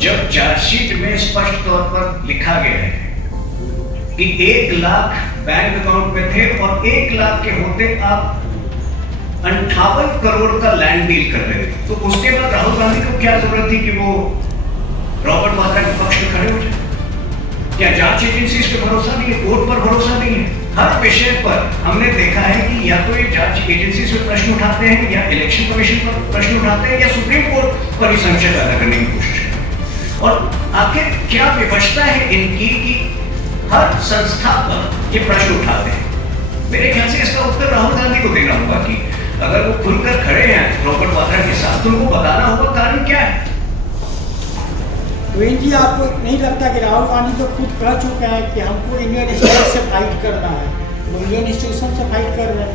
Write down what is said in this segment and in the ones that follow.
जब चार्जशीट में स्पष्ट तौर पर लिखा गया है कि 1 लाख बैंक अकाउंट में थे और 1 लाख के होते आप 58 करोड़ का लैंड डील कर रहे थे, तो उसके बाद राहुल गांधी को क्या जरूरत थी कि वो रॉबर्ट वाड्रा के पक्ष में खड़े हो जाए? क्या जांच एजेंसी पे भरोसा नहीं है, कोर्ट पर भरोसा नहीं है? हर विषय पर हमने देखा है कि या तो ये जांच एजेंसी से प्रश्न उठाते हैं, या इलेक्शन कमीशन पर प्रश्न उठाते हैं, या सुप्रीम कोर्ट पर ही संशय पैदा करने की कोशिश करते हैं। और आखिर क्या विवशता है इनकी कि हर संस्था पर ये प्रश्न उठाते हैं? मेरे ख्याल से इसका उत्तर राहुल गांधी को देना होगा कि अगर वो खुलकर खड़े हैं रॉबर्ट वाड्रा के साथ, तो उनको बताना होगा कारण क्या है। गोविंद जी, आपको नहीं लगता कि राहुल गांधी तो खुद कह चुके हैं कि हमको इंडियन स्टेट से फाइट करना है, वो इंडियन इंस्टीट्यूशन से फाइट कर रहे हैं?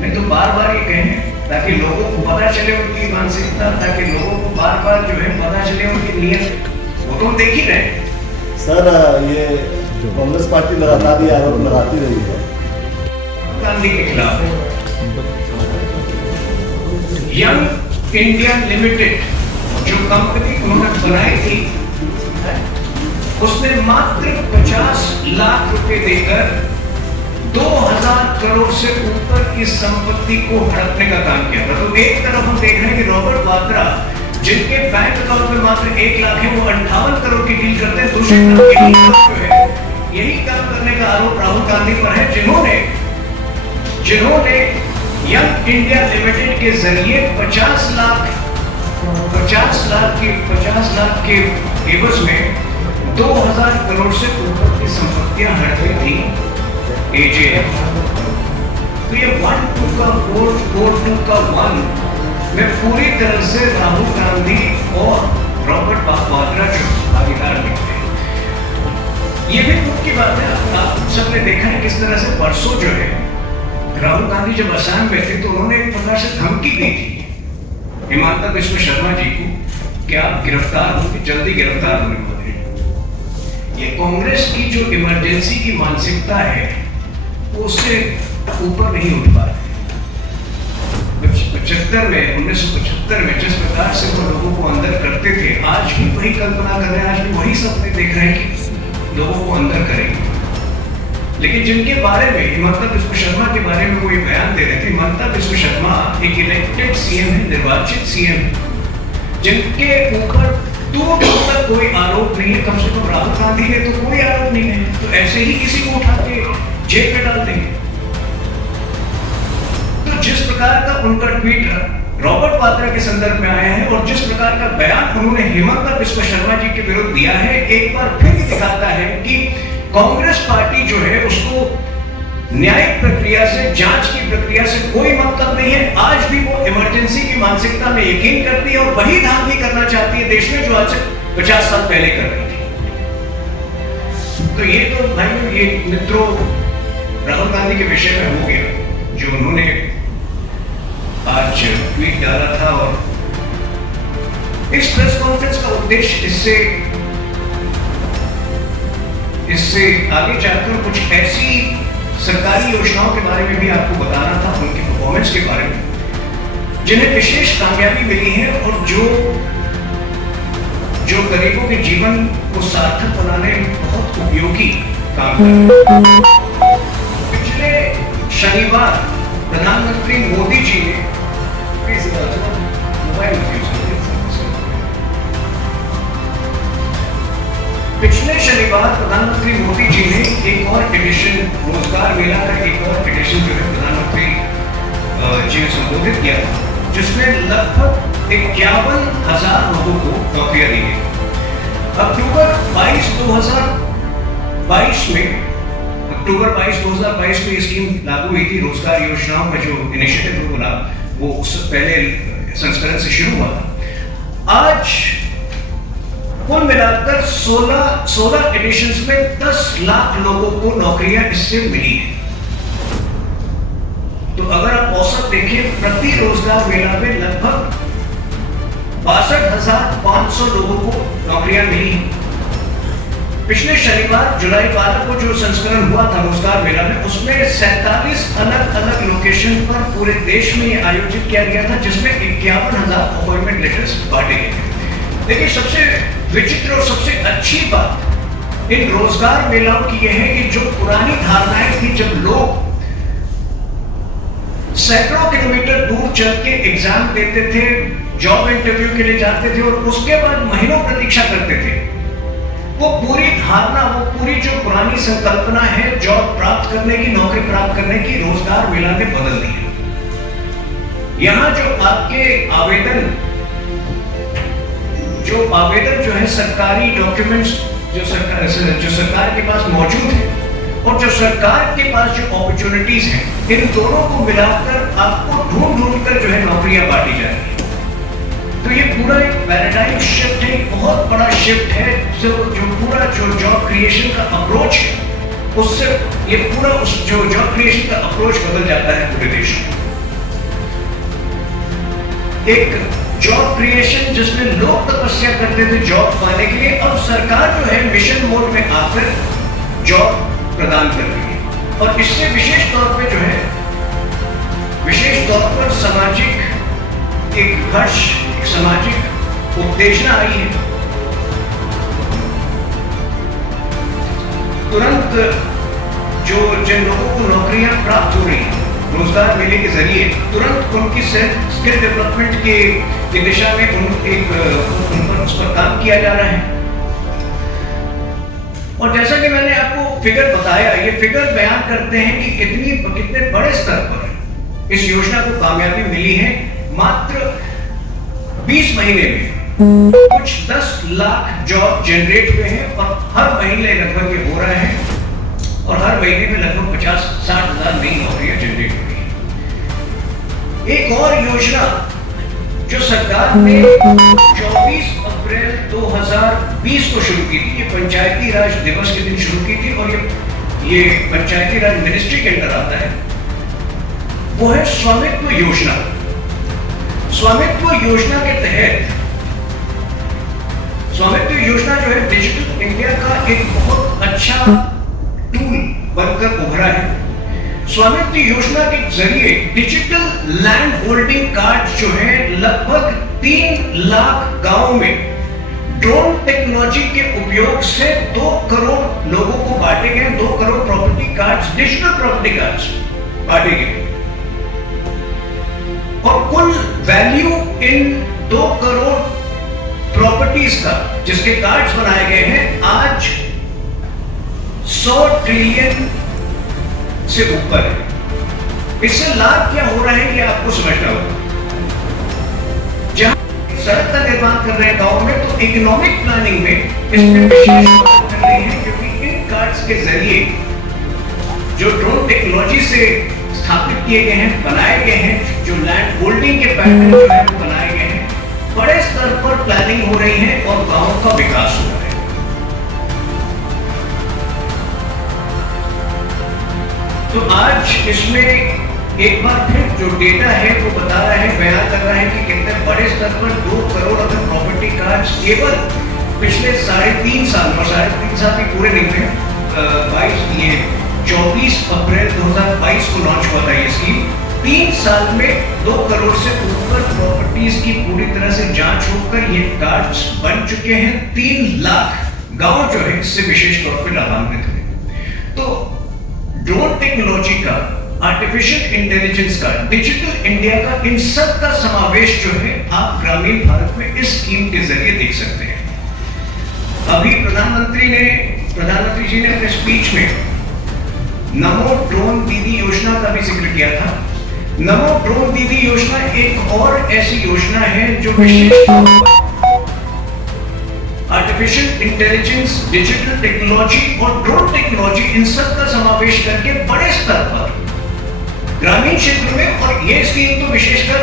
नहीं तो बार बार ये कहें ताकि लोगों को पता चले उनकी मानसिकता, ताकि लोगों को बार बार जो है पता चले उनकी नीयत। वो तो हम देख ही रहे सर। ये कांग्रेस पार्टी लगातार ये आरोप लगाती रही है गांधी के खिलाफ। यंग इंडिया लिमिटेड जो कंपनी उन्होंने बनाई थी, उसने मात्र 50 लाख रुपए देकर 2000 करोड़ से ऊपर की संपत्ति को हड़पने का काम किया था। तो एक तरफ हम देख रहे हैं कि रॉबर्ट वाड्रा, जिनके बैंक अकाउंट में मात्र 1 लाख है, वो 58 करोड़ की डील करते हैं। दूसरी तरफ यही काम करने का आरोप राहुल गांधी पर है, जिन्होंने यंग इंडिया लिमिटेड के जरिए 50 लाख के एवज में 2000 करोड़ से ऊपर की संपत्तियां हड़पी थी एजेएम। तो ये 1-2 का 4-4-2 का 1 में पूरी तरह से राहुल गांधी और रॉबर्ट वाड्रा जो भागीदार निकले। ये भी दुख की बात है, आप सबने देखा है किस तरह से परसों जो है राहुल गांधी जब असम में थे तो उन्होंने एक प्रकार से धमकी दी थी हिमांता बिस्वा शर्मा जी को कि आप गिरफ्तार होंगे, जल्दी गिरफ्तार होने वाले। ये कांग्रेस की जो इमरजेंसी की मानसिकता है वो उससे ऊपर नहीं उठ पा रही। 1975 में जिस प्रकार से वो लोगों को अंदर करते थे, आज भी वही कल्पना कर रहे हैं, आज भी वही सपने देख रहे हैं कि लोगों को अंदर करेंगे। लेकिन जिनके बारे में हिमंता बिस्वा शर्मा के बारे में वो ये बयान दे रहे थे, हिमंता बिस्वा शर्मा एक इलेक्टेड सीएम है, निर्वाचित सीएम है, जिनके ऊपर दूर तक कोई आरोप नहीं है। कम से कम राहुल गांधी ने तो कोई आरोप नहीं है, तो ऐसे ही किसी को उठा के जेल में डाल देंगे। तो जिस प्रकार का उनका ट्वीट रॉबर्ट वाड्रा के संदर्भ में आया है और जिस प्रकार का बयान उन्होंने हिमंता बिस्वा शर्मा जी के विरुद्ध दिया है, एक बार फिर ये दिखाता है कि कांग्रेस पार्टी जो है उसको न्यायिक प्रक्रिया से, जांच की प्रक्रिया से कोई मतलब नहीं है। आज भी वो इमरजेंसी की मानसिकता में यकीन करती है और वही धांधली करना चाहती है देश में जो आज से 50 साल पहले कर रही थी। तो ये तो भाई ये मित्रों राहुल गांधी के विषय में हो गया जो उन्होंने आज ट्वीट डाला था। और इस प्रेस कॉन्फ्रेंस का उद्देश्य इससे आगे जाकर कुछ ऐसी सरकारी योजनाओं के बारे में भी आपको बताना था, उनकी परफॉर्मेंस के बारे में जिन्हें विशेष कामयाबी मिली है और जो गरीबों के जीवन को सार्थक बनाने में बहुत उपयोगी काम कर रहे हैं। पिछले शनिवार प्रधानमंत्री मोदी जी ने एक और एडिशन रोजगार मेला का एक और एडिशन जो है प्रधानमंत्री जी ने संबोधित किया था, जिसमें लगभग 51,000 लोगों को नौकरियां दी गई। अक्टूबर 22, 2022 में ये स्कीम लागू हुई थी। रोजगार योजनाओं का जो इनिशिएटिव बोला वो उससे पहले संस्करण से शुरू हुआ था। आज कुल मिलाकर 16 एडिशंस में 10 लाख लोगों को नौकरियां इससे मिली है। तो अगर आप औसत देखें, प्रति रोजगार मेला में लगभग 62,500 लोगों को नौकरियां मिली हैं। पिछले शनिवार जुलाई 12 को जो संस्करण हुआ था रोजगार मेला में, उसमें 47 अलग अलग लोकेशन पर पूरे देश में ये आयोजित किया गया था, जिसमें 51,000 अपॉइंटमेंट लेटर्स बांटे गए थे। देखिए, सबसे विचित्र और सबसे अच्छी बात इन रोजगार मेलाओं की यह है कि जो पुरानी धारणाएं थी, जब लोग सैकड़ों किलोमीटर दूर चल के एग्जाम देते थे, जॉब इंटरव्यू के लिए जाते थे और उसके बाद महीनों प्रतीक्षा करते थे, वो पूरी धारणा, वो पूरी जो पुरानी संकल्पना है जॉब प्राप्त करने की, नौकरी प्राप्त करने की, रोजगार मेला ने बदल दी है। यहां जो आपके आवेदन जो है सरकारी डॉक्यूमेंट्स जो सरकार के पास मौजूद है और जो सरकार के पास जो अपॉर्चुनिटीज हैं, इन दोनों को मिलाकर आपको ढूंढ कर जो है नौकरियां बांटी जा रही है। तो ये पूरा एक पैराडाइम शिफ्ट है, बहुत बड़ा शिफ्ट है। जो पूरा जो जॉब क्रिएशन का अप्रोच है, उससे ये पूरा जो जॉब क्रिएशन का अप्रोच बदल जाता है पूरे देश में। एक जॉब क्रिएशन जिसमें लोग तपस्या करते थे जॉब पाने के लिए, अब सरकार जो है मिशन मोड में आकर जॉब प्रदान कर रही है। और इससे विशेष तौर पर सामाजिक एक हर्ष, एक सामाजिक उत्तेजना आई है। तुरंत जिन लोगों को नौकरियां प्राप्त हो रही हैं रोजगार मेले के जरिए, तुरंत उनकी स्किल डेवलपमेंट की दिशा में उस पर काम किया जा रहा है। और जैसा कि मैंने आपको फिगर बताया, ये फिगर बयान करते हैं कि कितने बड़े स्तर पर इस योजना को कामयाबी मिली है। मात्र 20 महीने में कुछ 10 लाख जॉब जनरेट हुए हैं और हर महीने लगभग ये हो रहा है और हर महीने में लगभग 50-60 हजार नई नौकरियां जनरेट हुई हैं। एक और योजना जो सरकार ने 24 अप्रैल 2020 को शुरू की थी, ये पंचायती राज दिवस के दिन शुरू की थी और ये पंचायती राज मिनिस्ट्री के अंदर आता है, वो है स्वामित्व योजना। स्वामित्व योजना के तहत स्वामित्व योजना जो है डिजिटल इंडिया का एक बहुत अच्छा टूल बनकर उभरा है। स्वामित्व योजना के जरिए डिजिटल लैंड होल्डिंग कार्ड जो है लगभग 3 लाख गांवों में ड्रोन टेक्नोलॉजी के उपयोग से 2 करोड़ लोगों को बांटे गए। 2 crore property cards, digital property cards बांटे गए और कुल वैल्यू इन 2 करोड़ प्रॉपर्टीज का जिसके कार्ड्स बनाए गए हैं आज 100 ट्रिलियन से ऊपर है। इससे लाभ क्या हो रहा है ये आपको समझना होगा। जहां सड़क का निर्माण कर रहे हैं गांव में, तो इकोनॉमिक प्लानिंग में इसमें विशेष कर रही है, क्योंकि इन कार्ड्स के जरिए जो ड्रोन टेक्नोलॉजी से स्थापित किए गए हैं, बनाए गए हैं, जो लैंड होल्डिंग के पैटर्न जो है वो बनाए गए हैं, बड़े स्तर पर प्लानिंग हो रही है और गांव का विकास हो रहा है। तो आज इसमें एक बार फिर जो डेटा है वो बता रहा है, बयान कर रहा है कि कितने बड़े स्तर पर 2 करोड़ अगर प्रॉपर्टी कार्ड्स केवल पिछले 3.5 साल, और 3.5 साल भी पूरे नहीं हुए, 24 अप्रैल 2022 को लॉन्च हुआ था ये स्कीम। 3 साल में 2 करोड़ से ऊपर प्रॉपर्टीज की पूरी तरह से जांच होकर ये कार्ड्स बन चुके हैं। 3 लाख गांव जो है इससे विशेष तौर पर लाभान्वित हुए। तो ड्रोन टेक्नोलॉजी का, आर्टिफिशियल इंटेलिजेंस का, डिजिटल इंडिया का, इन सब का समावेश जो है आप ग्रामीण भारत में इस स्कीम के जरिए देख सकते हैं। अभी प्रधानमंत्री जी ने अपने स्पीच में नमो ड्रोन दीदी योजना का भी जिक्र किया था। नमो ड्रोन दीदी योजना एक और ऐसी योजना है जो विशेष आर्टिफिशियल इंटेलिजेंस, डिजिटल टेक्नोलॉजी और ड्रोन टेक्नोलॉजी, इन सब का समावेश करके बड़े स्तर पर ग्रामीण क्षेत्र में, और ये स्कीम तो विशेषकर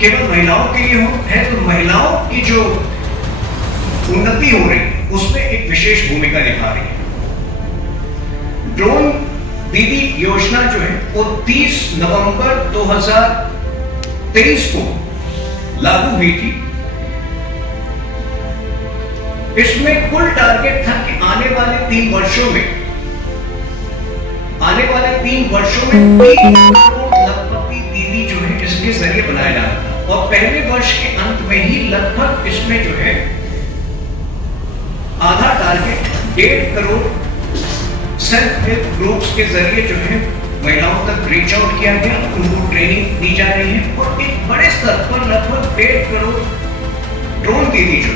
केवल महिलाओं के लिए है, तो महिलाओं की जो उन्नति हो रही है उसमें एक विशेष भूमिका निभा रही है। ड्रोन दीदी योजना जो है वो 30 नवंबर 2023 को लागू हुई थी। इसमें कुल टारगेट था कि आने वाले 3 वर्षों में 3 करोड़ लखपति दीदी जो है इसके जरिए बनाया जाना था, और पहले वर्ष के अंत में ही लगभग इसमें जो है 1.5 करोड़ सेल्फ हेल्प ग्रुप्स के जरिए जो है महिलाओं तक रीच आउट किया गया, उनको ट्रेनिंग दी जा रही है और एक बड़े स्तर पर लगभग 1.5 करोड़ ड्रोन दीदी जो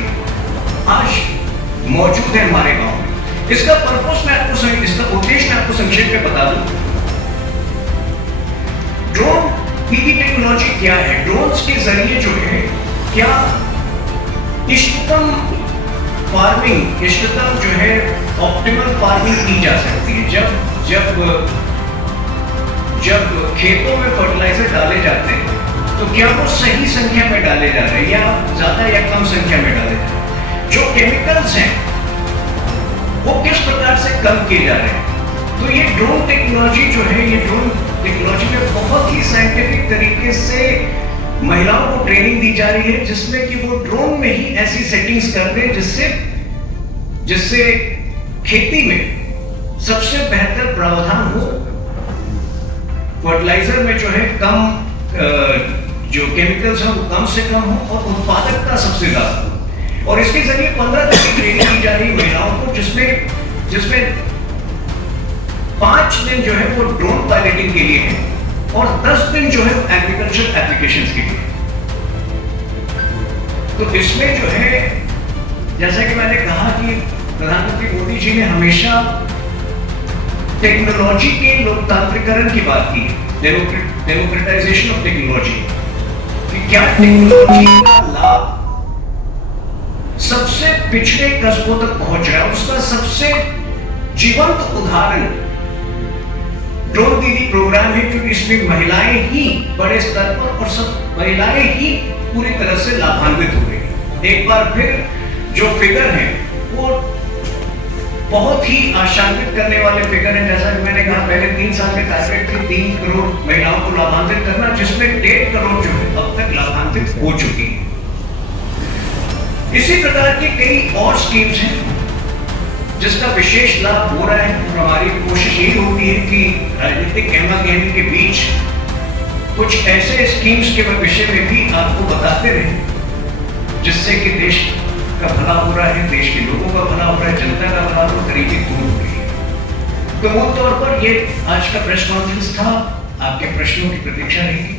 आज मौजूद है हमारे गांव में। इसका पर्पस मैं आपको इसका उद्देश्य मैं आपको संक्षेप में बता दूं। ड्रोन दीदी टेक्नोलॉजी क्या है? ड्रोन्स के जरिए जो है क्या इष्टतम फार्मिंग, इष्टतम जो है ऑप्टिमल फार्मिंग की जा सकती है। जब खेतों में फर्टिलाइजर डाले जाते हैं तो क्या वो सही संख्या में डाले जा रहे हैं या ज्यादा या कम संख्या में डाले जा रहे हैं? जो केमिकल्स हैं वो किस प्रकार से कम किए जा रहे हैं? तो ये ड्रोन टेक्नोलॉजी जो है, ये ड्रोन टेक्नोलॉजी में बहुत ही साइंटिफिक तरीके से महिलाओं को ट्रेनिंग दी जा रही है, जिसमें कि वो ड्रोन में ही ऐसी सेटिंग्स कर दें जिससे खेती में सबसे बेहतर प्रावधान हो। फर्टिलाइजर में जो है कम जो केमिकल्स हैं वो कम से कम हो और उत्पादकता सबसे ज्यादा हो। और इसके जरिए 15 दिन की ट्रेनिंग दी जा रही है महिलाओं को, जिसमें 5 दिन जो है वो ड्रोन पायलटिंग के लिए है और 10 दिन जो है एग्रीकल्चर एप्लीकेशंस के लिए। तो इसमें जो है जैसा कि मैंने कहा कि प्रधानमंत्री मोदी जी ने हमेशा टेक्नोलॉजी के लोकतांत्रिकरण की बात की, डेमोक्रेटाइजेशन ऑफ टेक्नोलॉजी, कि क्या टेक्नोलॉजी का लाभ सबसे पिछड़े कस्बों तक पहुंच रहा है। उसका सबसे जीवंत उदाहरण ड्रोन दीदी प्रोग्राम है, क्योंकि इसमें महिलाएं ही बड़े स्तर पर और सब महिलाएं ही पूरी तरह से लाभान्वित हो रही। एक बार फिर जो फिगर है वो बहुत ही आशान्वित करने वाले फिगर हैं। जैसा कि मैंने कहा, पहले 3 साल के टारगेट थे 3 करोड़ महिलाओं को लाभान्वित करना, जिसमें 1.5 करोड़ जो है अब तक लाभान्वित हो चुकी है। इसी प्रकार की कई और स्कीम्स हैं जिसका विशेष लाभ हो रहा है और हमारी कोशिश यही होती है कि राजनीतिक गहमा-गहमी के बीच कुछ ऐसे स्कीम्स के विषय में भी आपको बताते रहे जिससे कि देश का भला हो रहा है, देश के लोगों का भला हो रहा है, जनता का भला हो, गरीबी दूर हो रही है। तो मूल तौर पर ये आज का प्रेस कॉन्फ्रेंस था। आपके प्रश्नों की प्रतीक्षा रहेगी।